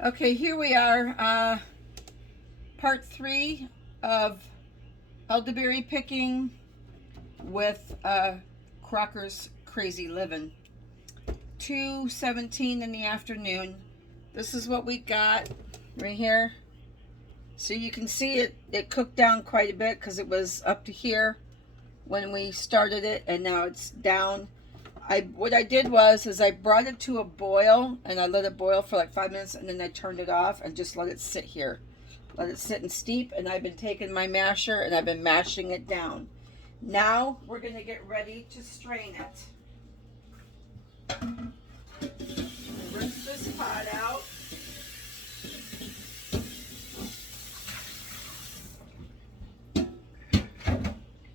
Okay, here we are, part 3 of elderberry picking with Crocker's Crazy Living. 2:17 in the afternoon. This is what we got right here. So you can see it cooked down quite a bit because it was up to here when we started it, and now it's down. What I did was I brought it to a boil and I let it boil for like 5 minutes, and then I turned it off and just let it sit here. Let it sit and steep, and I've been taking my masher and I've been mashing it down. Now we're gonna get ready to strain it. Rinse this pot out.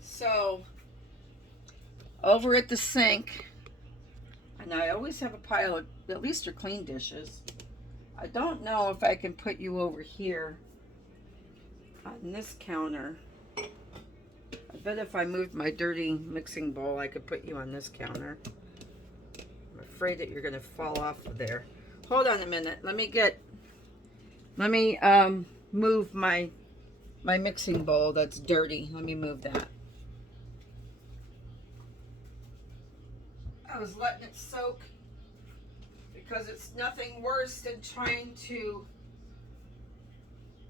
So over at the sink, and I always have a pile of, at least they're clean dishes. I don't know if I can put you over here on this counter. I bet if I moved my dirty mixing bowl, I could put you on this counter. I'm afraid that you're gonna fall off of there. Hold on a minute. Let me move my mixing bowl that's dirty. Let me move that. I was letting it soak because it's nothing worse than trying to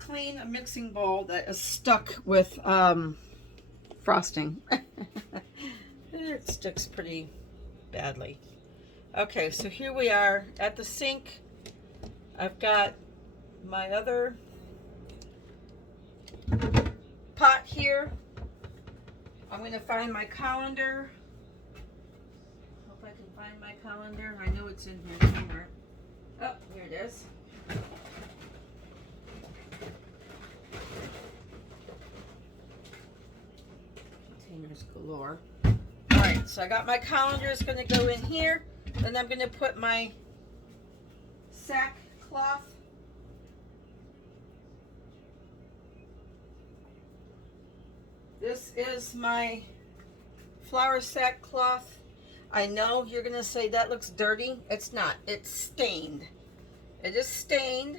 clean a mixing bowl that is stuck with frosting. It sticks pretty badly. Okay, so here we are at the sink. I've got my other pot here. I'm going to find my colander. Hope I can find my colander. I know it's in here somewhere. Oh, here it is. Containers galore. Alright, so I got my colander. It's going to go in here. Then I'm going to put my sackcloth. This is my flour sackcloth. I know you're going to say that looks dirty. It's not. It's stained. It is stained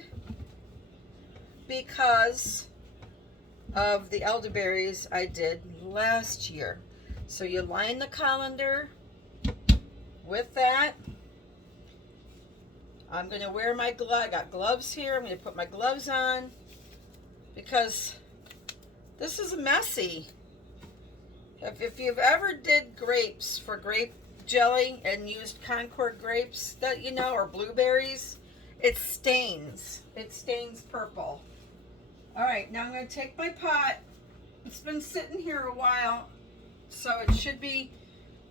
because of the elderberries I did last year. So you line the colander with that. I'm going to wear my gloves. I got gloves here. I'm going to put my gloves on because this is messy. If you've ever did grapes for grape jelly and used Concord grapes, that you know, or blueberries, it stains. It stains purple. All right, now I'm going to take my pot. It's been sitting here a while, so it should be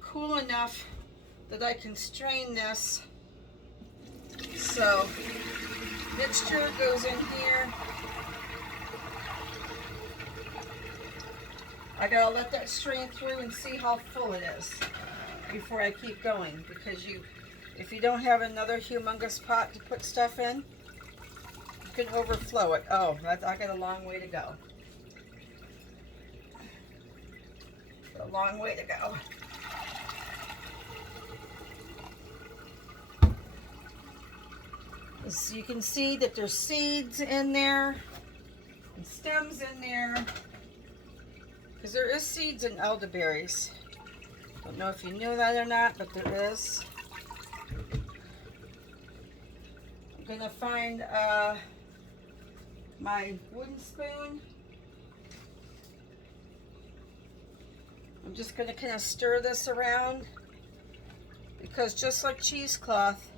cool enough that I can strain this. So mixture goes in here. I gotta let that strain through and see how full it is before I keep going, because if you don't have another humongous pot to put stuff in, you can overflow it. Oh, I got a long way to go. A long way to go. So you can see that there's seeds in there and stems in there, because there is seeds in elderberries. Don't know if you knew that or not, but there is. I'm gonna find my wooden spoon. I'm just gonna kind of stir this around, because just like cheesecloth,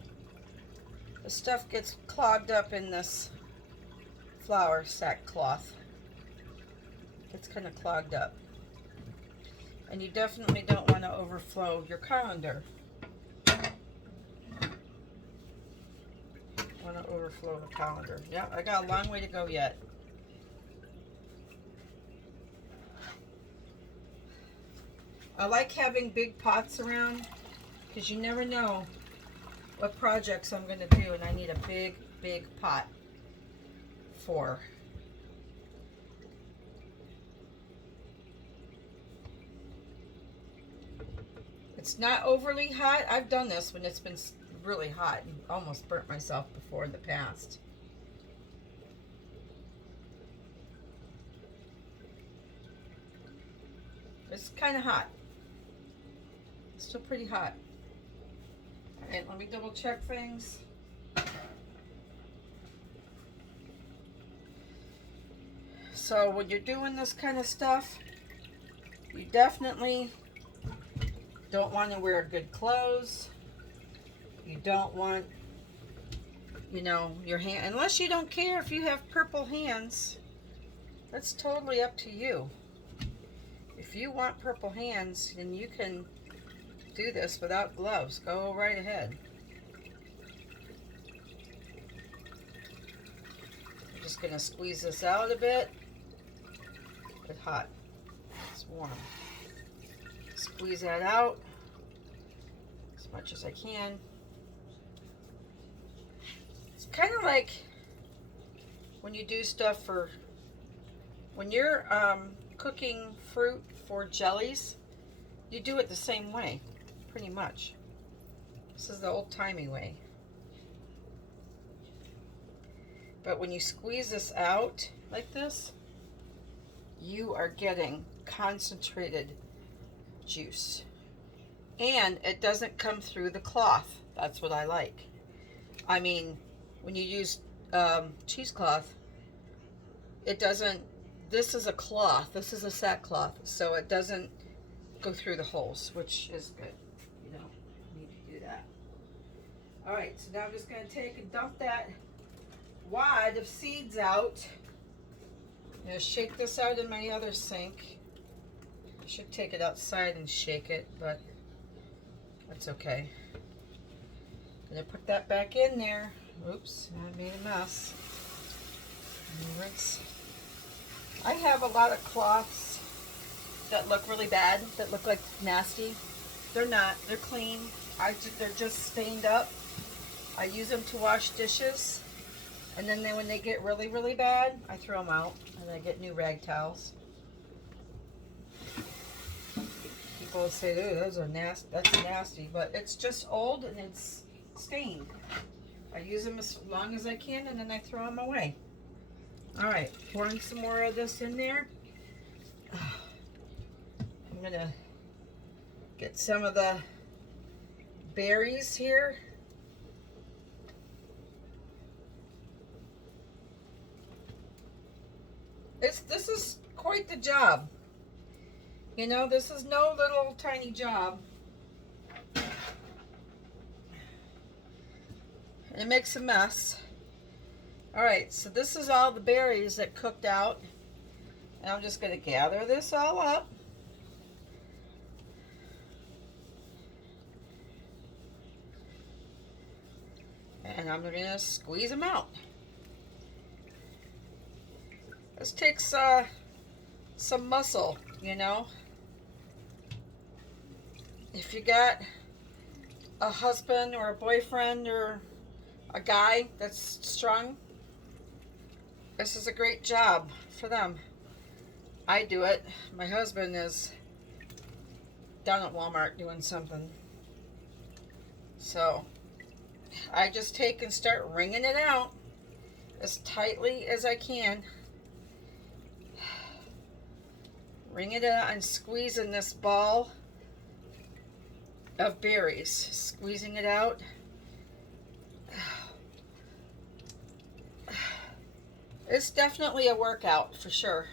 the stuff gets clogged up in this flour sackcloth. It's kind of clogged up. And you definitely don't want to overflow your colander. Want to overflow the colander. Yeah, I got a long way to go yet. I like having big pots around because you never know what projects I'm going to do, and I need a big pot for. It's not overly hot. I've done this when it's been really hot and almost burnt myself before in the past. It's kind of hot. It's still pretty hot. All right, let me double check things. So when you're doing this kind of stuff, you definitely don't want to wear good clothes. You don't want, you know, your hand, unless you don't care if you have purple hands. That's totally up to you. If you want purple hands, then you can do this without gloves. Go right ahead. I'm just going to squeeze this out a bit. It's hot. It's warm. Squeeze that out as much as I can. It's kind of like when you do stuff for, when you're cooking fruit for jellies, you do it the same way, pretty much. This is the old-timey way. But when you squeeze this out like this, you are getting concentrated juice. And it doesn't come through the cloth. That's what I like. I mean, when you use cheesecloth, it doesn't, this is a cloth, this is a sackcloth, so it doesn't go through the holes, which is good. You don't need to do that. All right, so now I'm just going to take and dump that wad of seeds out. I'm going to shake this out in my other sink. I should take it outside and shake it, but that's okay. I'm going to put that back in there. Oops, I made a mess. Rinse. I have a lot of cloths that look really bad, that look like nasty. They're not. They're clean. They're just stained up. I use them to wash dishes. And then when they get really, really bad, I throw them out and I get new rag towels. People will say, "Ooh, those are nasty. That's nasty," but it's just old and it's stained. I use them as long as I can and then I throw them away. All right, pouring some more of this in there. I'm gonna get some of the berries here. This is quite the job. You know, this is no little tiny job. It makes a mess. All right, so this is all the berries that cooked out. And I'm just going to gather this all up. And I'm going to squeeze them out. This takes some muscle, you know. If you got a husband or a boyfriend or a guy that's strong, this is a great job for them. I do it. My husband is down at Walmart doing something. So I just take and start wringing it out as tightly as I can. Wring it out and squeezing this ball of berries. Squeezing it out. It's definitely a workout for sure.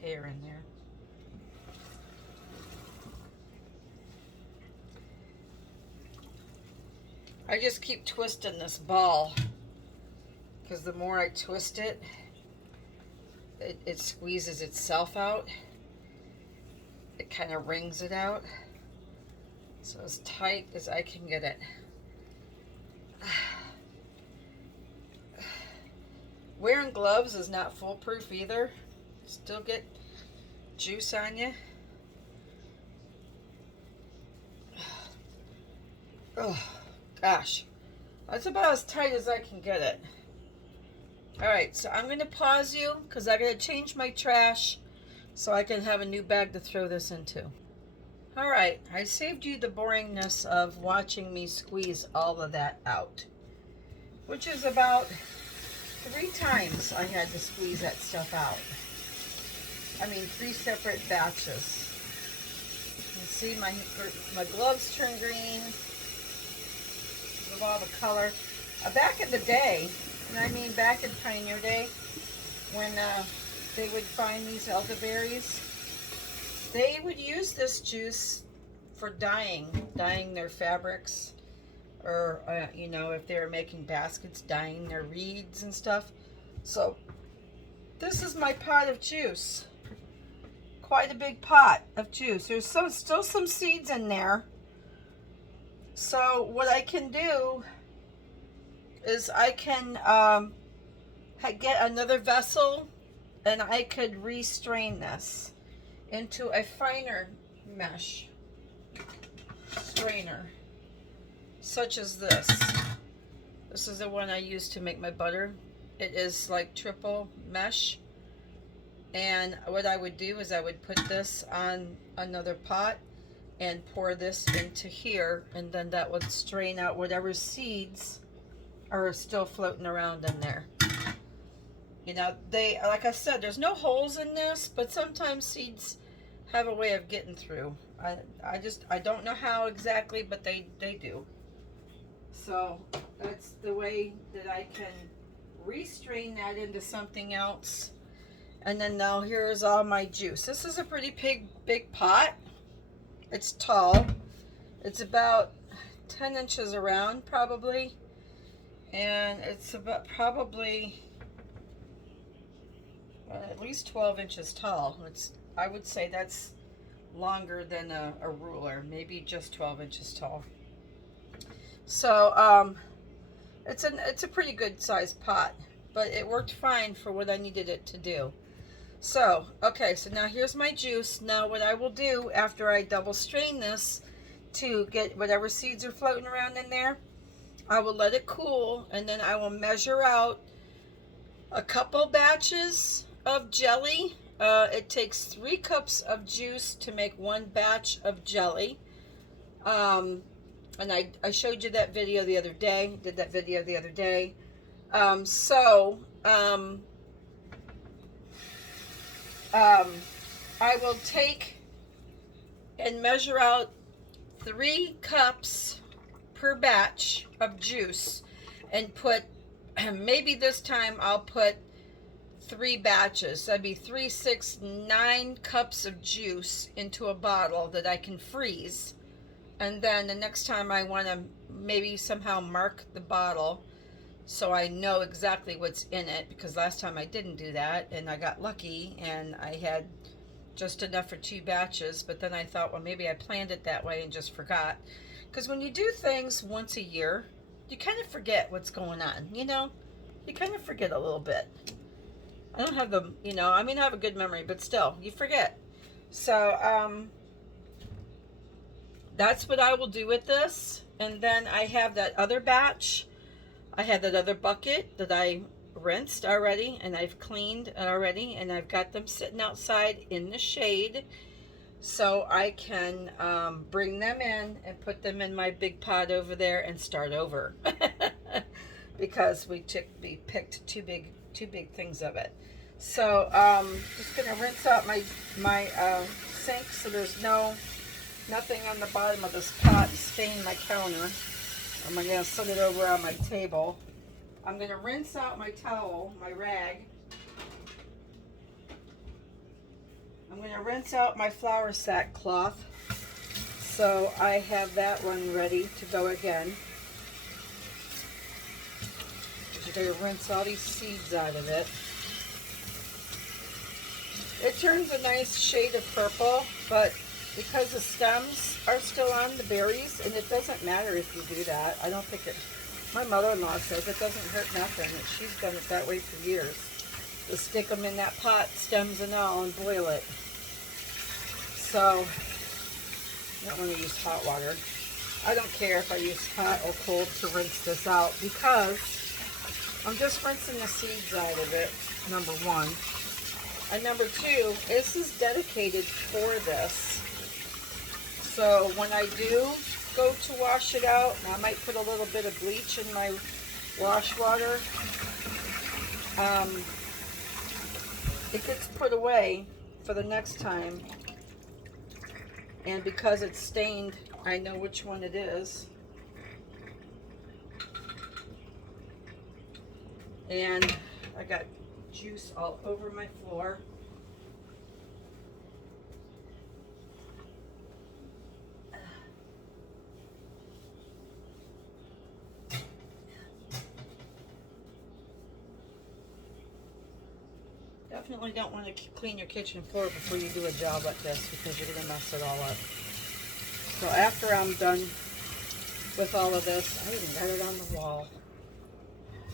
Hair in there. I just keep twisting this ball because the more I twist it, it squeezes itself out. It kind of wrings it out. So as tight as I can get it. Wearing gloves is not foolproof either. Still get juice on you. Oh, gosh. That's about as tight as I can get it. Alright, so I'm going to pause you because I got to change my trash so I can have a new bag to throw this into. Alright, I saved you the boringness of watching me squeeze all of that out, which is about 3 times I had to squeeze that stuff out. three separate batches. You see my gloves turn green with all the color. Back in the day, back in Pioneer Day, when they would find these elderberries, they would use this juice for dyeing their fabrics, or if they were making baskets, dyeing their reeds and stuff. So this is my pot of juice. Quite a big pot of juice. There's still some seeds in there. So what I can do is I can get another vessel, and I could restrain this into a finer mesh strainer, such as this. This is the one I use to make my butter. It is like triple mesh. And what I would do is I would put this on another pot and pour this into here, and then that would strain out whatever seeds are still floating around in there. They, like I said, there's no holes in this, but sometimes seeds have a way of getting through. I don't know how exactly, but they do. So that's the way that I can restrain that into something else. And then now here's all my juice. This is a pretty big pot. It's tall. It's about 10 inches around probably. And it's about probably at least 12 inches tall. I would say that's longer than a ruler, maybe just 12 inches tall. So it's a pretty good sized pot, but it worked fine for what I needed it to do. So, okay, so now here's my juice. Now what I will do after I double strain this to get whatever seeds are floating around in there, I will let it cool, and then I will measure out a couple batches of jelly. It takes 3 cups of juice to make 1 batch of jelly. And I showed you that video the other day, did that video the other day. I will take and measure out 3 cups per batch of juice and put, maybe this time I'll put 3 batches. That'd be 3, 6, 9 cups of juice into a bottle that I can freeze. And then the next time I want to maybe somehow mark the bottle so I know exactly what's in it, because last time I didn't do that and I got lucky and I had just enough for 2 batches, but then I thought, well, maybe I planned it that way and just forgot. Because when you do things once a year, you kind of forget what's going on, you kind of forget a little bit. I don't have the, I have a good memory, but still, you forget. So, that's what I will do with this. And then I have that other batch. I have that other bucket that I rinsed already and I've cleaned already, and I've got them sitting outside in the shade so I can bring them in and put them in my big pot over there and start over. Because we picked two big things of it. So just gonna rinse out my sink so there's nothing on the bottom of this pot staining my counter. I'm gonna set it over on my table. I'm gonna rinse out my towel, my rag. I'm gonna rinse out my flour sack cloth. So I have that one ready to go again. You're gonna rinse all these seeds out of it. It turns a nice shade of purple, but because the stems are still on the berries, and it doesn't matter if you do that. I don't think it, my mother-in-law says it doesn't hurt nothing. She's done it that way for years. Just stick them in that pot, stems and all, and boil it. So, I don't want to use hot water. I don't care if I use hot or cold to rinse this out, because I'm just rinsing the seeds out of it, number 1. And number 2, this is dedicated for this. So when I do go to wash it out, I might put a little bit of bleach in my wash water. It gets put away for the next time. And because it's stained, I know which one it is. And I got juice all over my floor. Definitely don't want to clean your kitchen floor before you do a job like this, because you're going to mess it all up. So after I'm done with all of this, I even got it on the wall.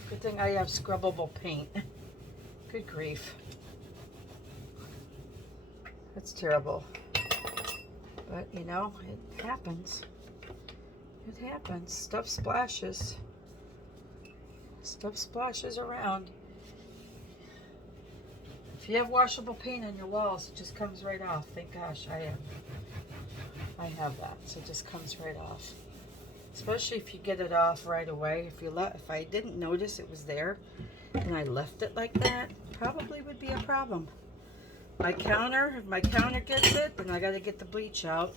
Good thing I have scrubbable paint. Good grief. That's terrible. But, you know, it happens. It happens. Stuff splashes. Stuff splashes around. If you have washable paint on your walls, it just comes right off. Thank gosh, I have that, so it just comes right off. Especially if you get it off right away. If I didn't notice it was there and I left it like that, probably would be a problem. My counter, if my counter gets it, then I got to get the bleach out.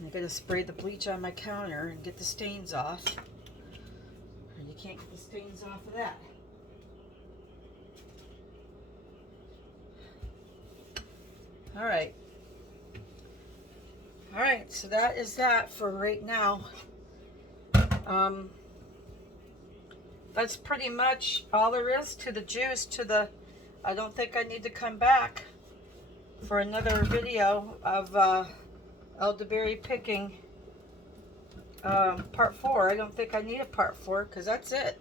I got to spray the bleach on my counter and get the stains off. And you can't get the stains off of that. All right, so that is that for right now. That's pretty much all there is to the juice. I don't think I need to come back for another video of elderberry picking part 4. I don't think I need a part 4, because that's it.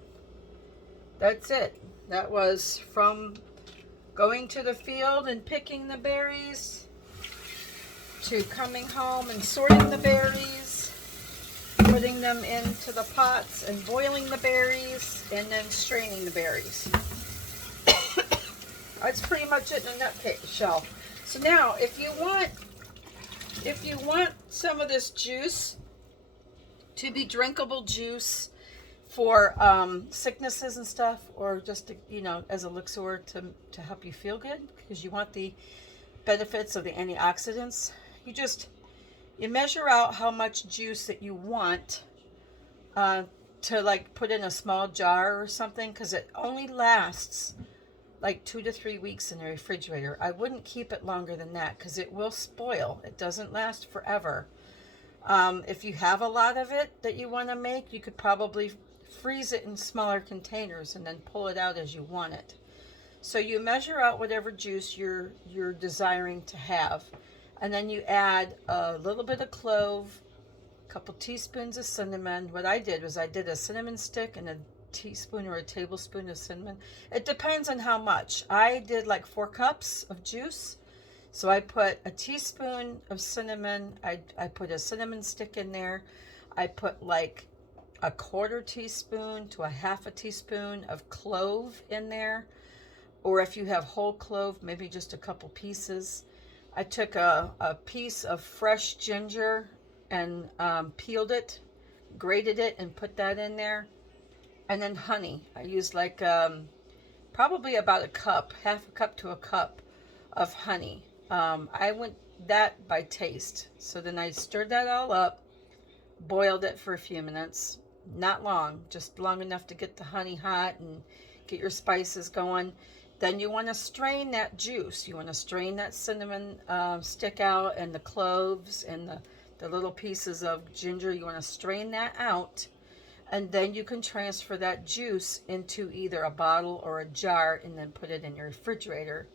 That's it. That was from going to the field and picking the berries, to coming home and sorting the berries, putting them into the pots and boiling the berries, and then straining the berries. That's pretty much it in a nutshell. So now, if you want some of this juice to be drinkable juice for sicknesses and stuff, or just to, you know, as a elixir to help you feel good, because you want the benefits of the antioxidants, you measure out how much juice that you want to like put in a small jar or something, because it only lasts like 2 to 3 weeks in the refrigerator. I wouldn't keep it longer than that, because it will spoil. It doesn't last forever. If you have a lot of it that you want to make, you could probably freeze it in smaller containers and then pull it out as you want it. So you measure out whatever juice you're desiring to have, and then you add a little bit of clove, a couple teaspoons of cinnamon. What I did was I did a cinnamon stick and a teaspoon or a tablespoon of cinnamon. It depends on how much. I did like 4 cups of juice. So I put a teaspoon of cinnamon. I put a cinnamon stick in there. I put like a 1/4 teaspoon to a 1/2 teaspoon of clove in there. Or if you have whole clove, maybe just a couple pieces. I took a piece of fresh ginger and peeled it, grated it, and put that in there. And then honey. I used like probably about a cup, 1/2 cup to a cup of honey. I went that by taste. So then I stirred that all up, boiled it for a few minutes. Not long, just long enough to get the honey hot and get your spices going. Then you want to strain that juice. You want to strain that cinnamon stick out, and the cloves and the little pieces of ginger. You want to strain that out. And then you can transfer that juice into either a bottle or a jar and then put it in your refrigerator.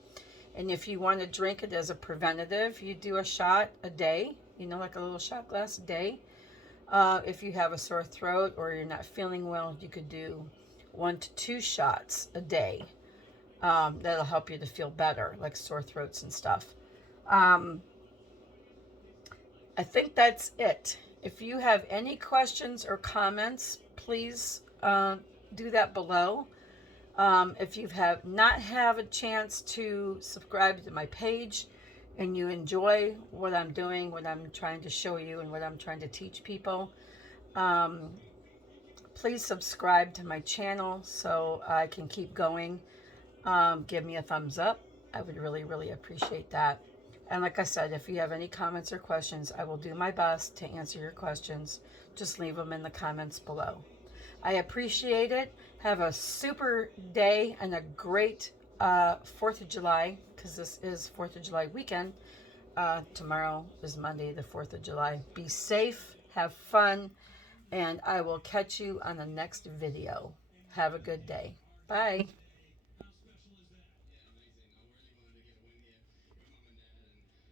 And if you want to drink it as a preventative, you do a shot a day, you know, like a little shot glass a day. If you have a sore throat or you're not feeling well, you could do 1 to 2 shots a day. That'll help you to feel better, like sore throats and stuff. I think that's it. If you have any questions or comments, please do that below. If you have not have a chance to subscribe to my page and you enjoy what I'm doing, what I'm trying to show you, and what I'm trying to teach people, please subscribe to my channel so I can keep going. Give me a thumbs up. I would really, really appreciate that. And like I said, if you have any comments or questions, I will do my best to answer your questions. Just leave them in the comments below. I appreciate it. Have a super day and a great 4th of July, because this is 4th of July weekend. Tomorrow is Monday, the 4th of July. Be safe, have fun, and I will catch you on the next video. Have a good day. Bye.